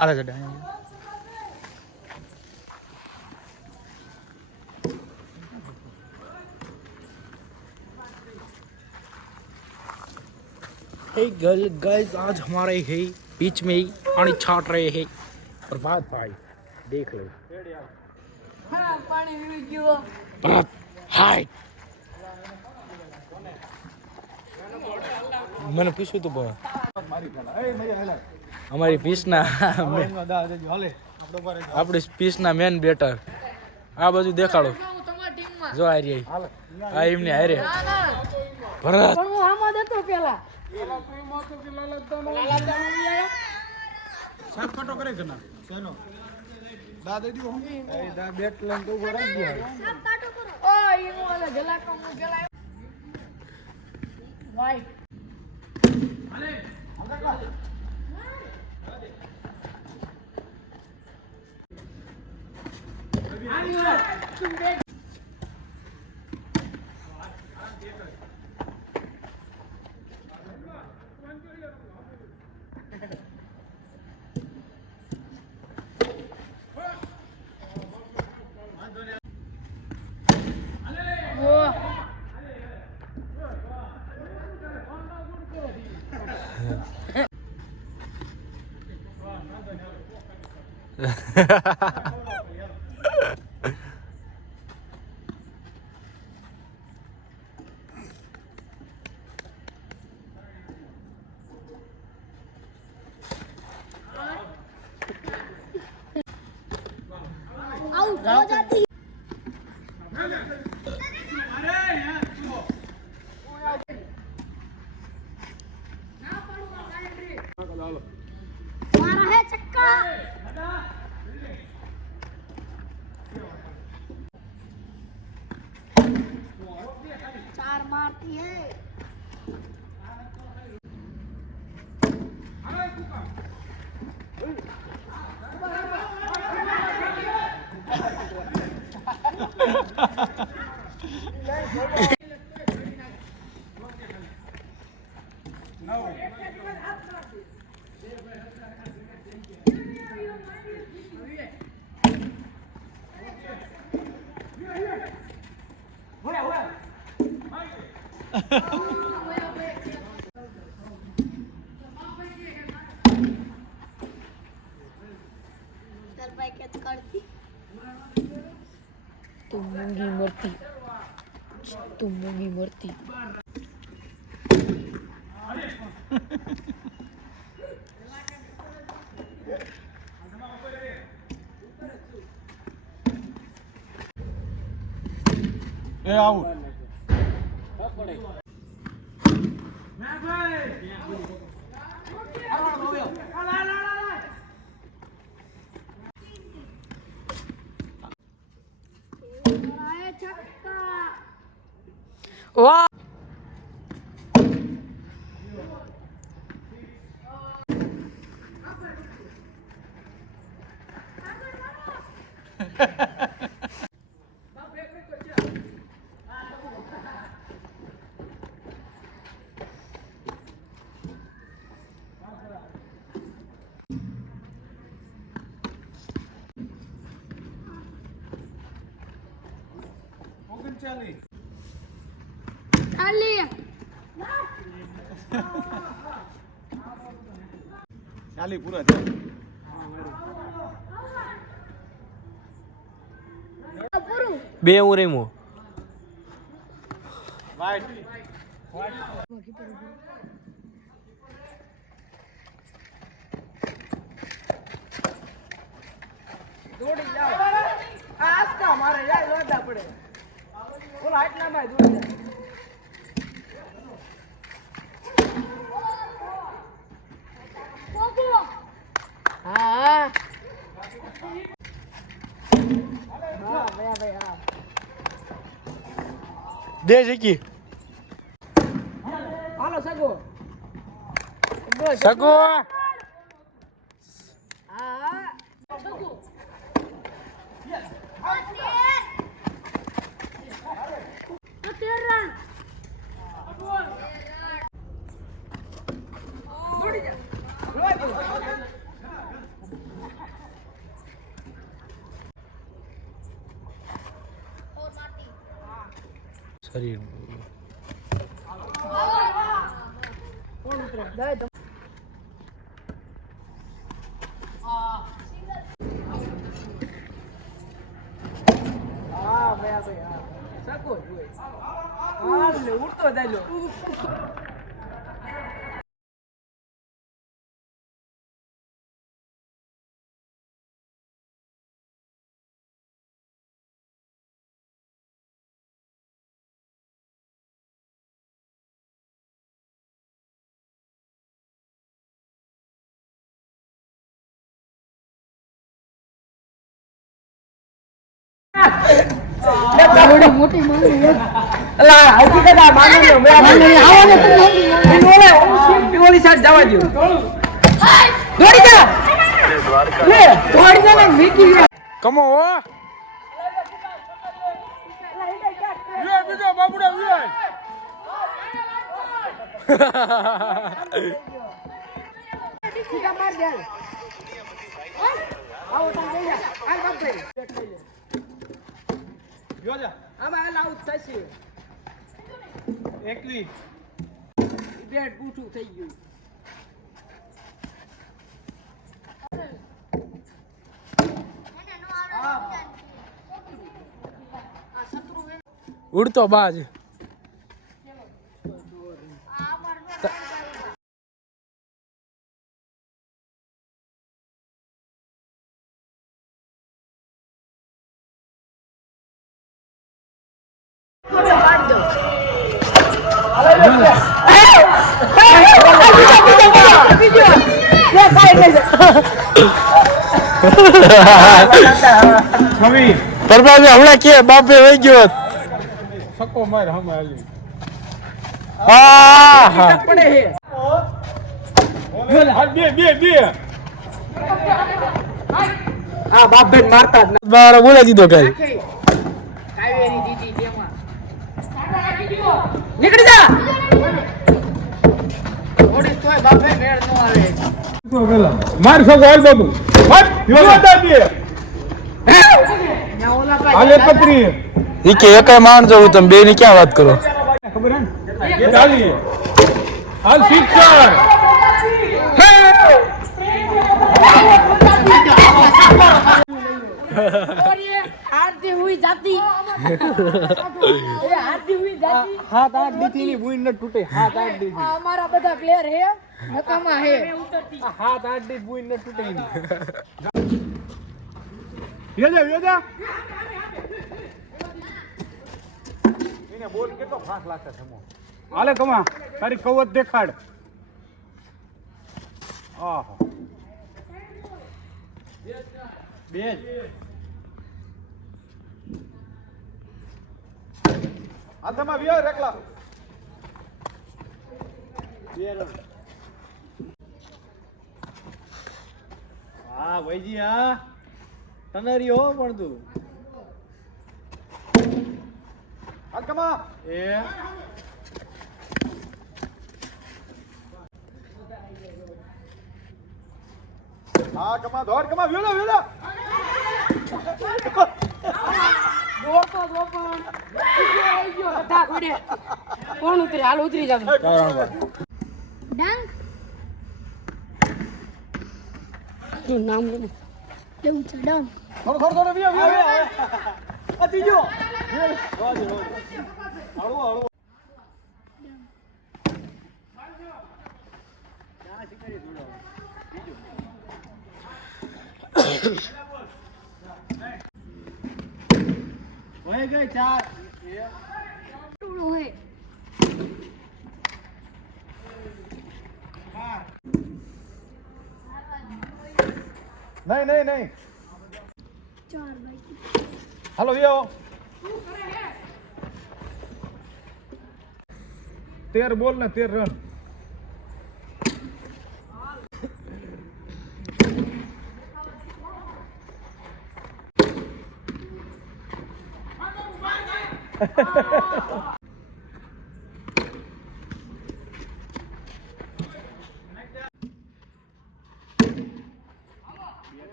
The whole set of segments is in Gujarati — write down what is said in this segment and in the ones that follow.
આલે જડે हे गाइस आज हमारे है बीच में ही पानी छाट रहे हैं प्रभात भाई देख लो प्रभात हाय मैंने पूछू तो हमारी पीसना આપણી પીસના મેન બેટર આ બાજુ દેખાડો જો આ રહી આ એમની હારે ભરત પણ હું આમાં દેતો પેલા સાત કટો કરે છે ના શેનો દા દે દીઓ એ દા બેટ લઈને તો ઉભો રાખી દે સાત કાટો કરો ઓ ઈ હું ઓલા ગલા હું ગલા વાઈ હાલે आउट हो जाती मारा है चक्का चार मारती है तुम मूंगी मरती तुम मूंगी मरती ए आउट वाह ચાલી પૂરા થયા બે હું રેમો વાઈટ દોડી જાવ આસ્તા મારે જાય લોડા પડે બોલ આટલા માં દોડી જાય હા દે શીખી હાલો સગો સગો હા સગો દોડી શરીર હા મેં ભાઈ હા સકો જોઈ હા લે ઉડતો જાય મોટી માંગણી અલા હકીકત આ માંગણી મે આવો ને તમે ઓલી સાઈડ જવા દો દોડી જા લે દોડી જા ને મીકી કમો હો યે બીજો બાબુડા યે સીધા માર દે આવો તમે જઈ જા હાલ બાપ ભાઈ જો જા આમાં હાલ આઉટ થશે 21 બેટ બૂઠું થઈ ગયું ઉડતો બાજ મમ્મી પરભાઈ હમણાં કે બાપે વહી ગયો સકો માર હમ આલી હા હા પડે હે હાલ બે આ બાપ બેન મારતા જ બાર બોલાવી દીધો કઈ નથી કાવેરી દીદી તેમાં નીકળી જા ઓડી તોય બાપ બેન મેળ નો આવે માર સકો હાલ બાબુ હટ યોદા દે ના ઓલા પાસે હાલ 31 ઈ કે એકાય માણ જવું તમે બે ની ક્યાં વાત કરો ખબર હે ને ચાલી હાલ શિક્ષણ और ये आरती हुई जाती ये आरती हुई जाती હાથ આઠ દીથી ની બુઈ ન તૂટે હાથ આઠ દીથી આ અમારા બધા પ્લેયર હે નકામા હે હાથ આઠ દી બુઈ ન તૂટે યોદા એને બોલ કેટલો ફાસ લાગે છે મો હાલે કમા તારી કવત દેખાડ આહા બેજ આ તમા વિયો રેકલા બે રન હા ભાઈજી હા તનરી હો પણ તું હાલ કમા એ હા કમા ધોર કમા વેલા દોડતો દો પણ આવી ગયો કથા કોડે કોણ ઉતરે હાલ ઉતરી જાવ ડાંગ તું નામ લે લેવું છે ડાંગ થોડો વિયો આ ત્રીજો હળવો વહી ગઈ ચાર નહીં હાલો વિયો 13 બોલ ને 13 રન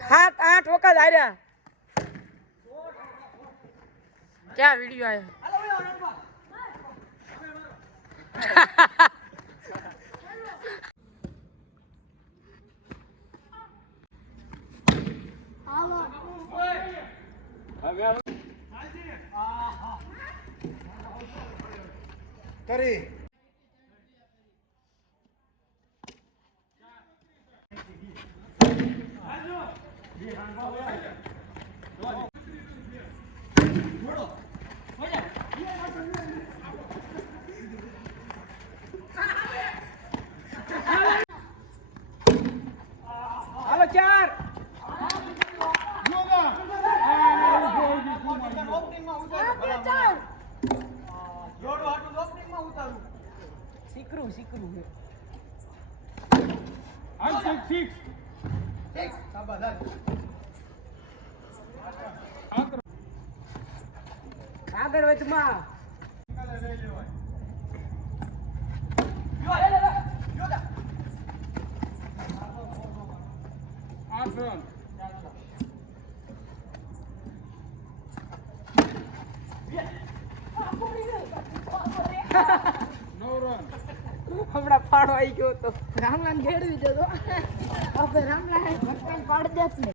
સાત આઠ વખત હાર્યા ક્યાં વિડીયો આવ્યો કરી હાલો ચાર શીકરું આગળ વચમાં હમણાં ફાળો આવી ગયો તો રામલાલ ઘેરવી જતો આપણે રામલાલ ભટકાન પાડ દેસ ને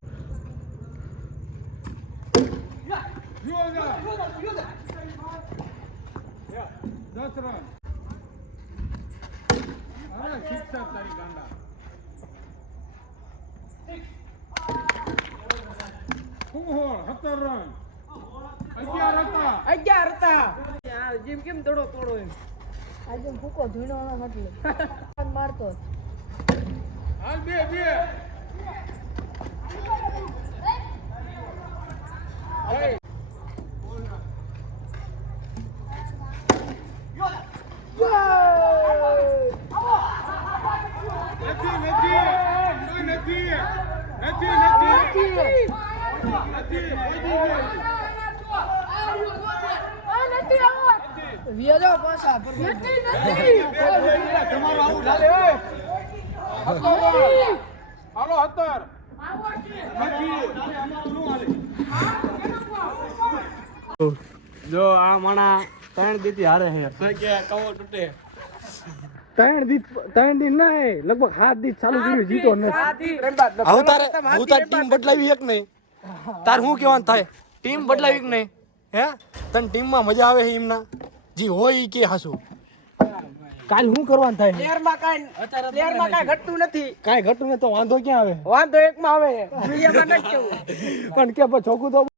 10 રન અરે શિક્ષક તારી ગાંડા ફૂહોળ 17 રન 11 હતા જીમ કેમ દડો તોડો એમ આજે ફૂકો ધૂણવાનો મતલબ મારતો હાલ બે વિયાજો પાછા તમારો આઉટ હાલે હાલો 17 જો આ માણા 3 દીથી હારે હે ત્રણ દી નહીં લગભગ 7 દી ચાલુ કર્યું જીતો નથી હું તારે ટીમ બદલાવી એક નહીં તાર શું કહેવાનું થાય ટીમ બદલાવી કે નહીં હે તને ટીમમાં મજા આવે છે એમના જી હોય ઈ કે હાસુ કાલ શું કરવાનું થાય પ્લેયરમાં કાંઈ ઘટતું નથી કાંઈ ઘટું ને તો વાંધો ક્યાં આવે વાંધો એકમાં આવે બીજામાં નથી કેવું પણ કે ચોખ્ખું તો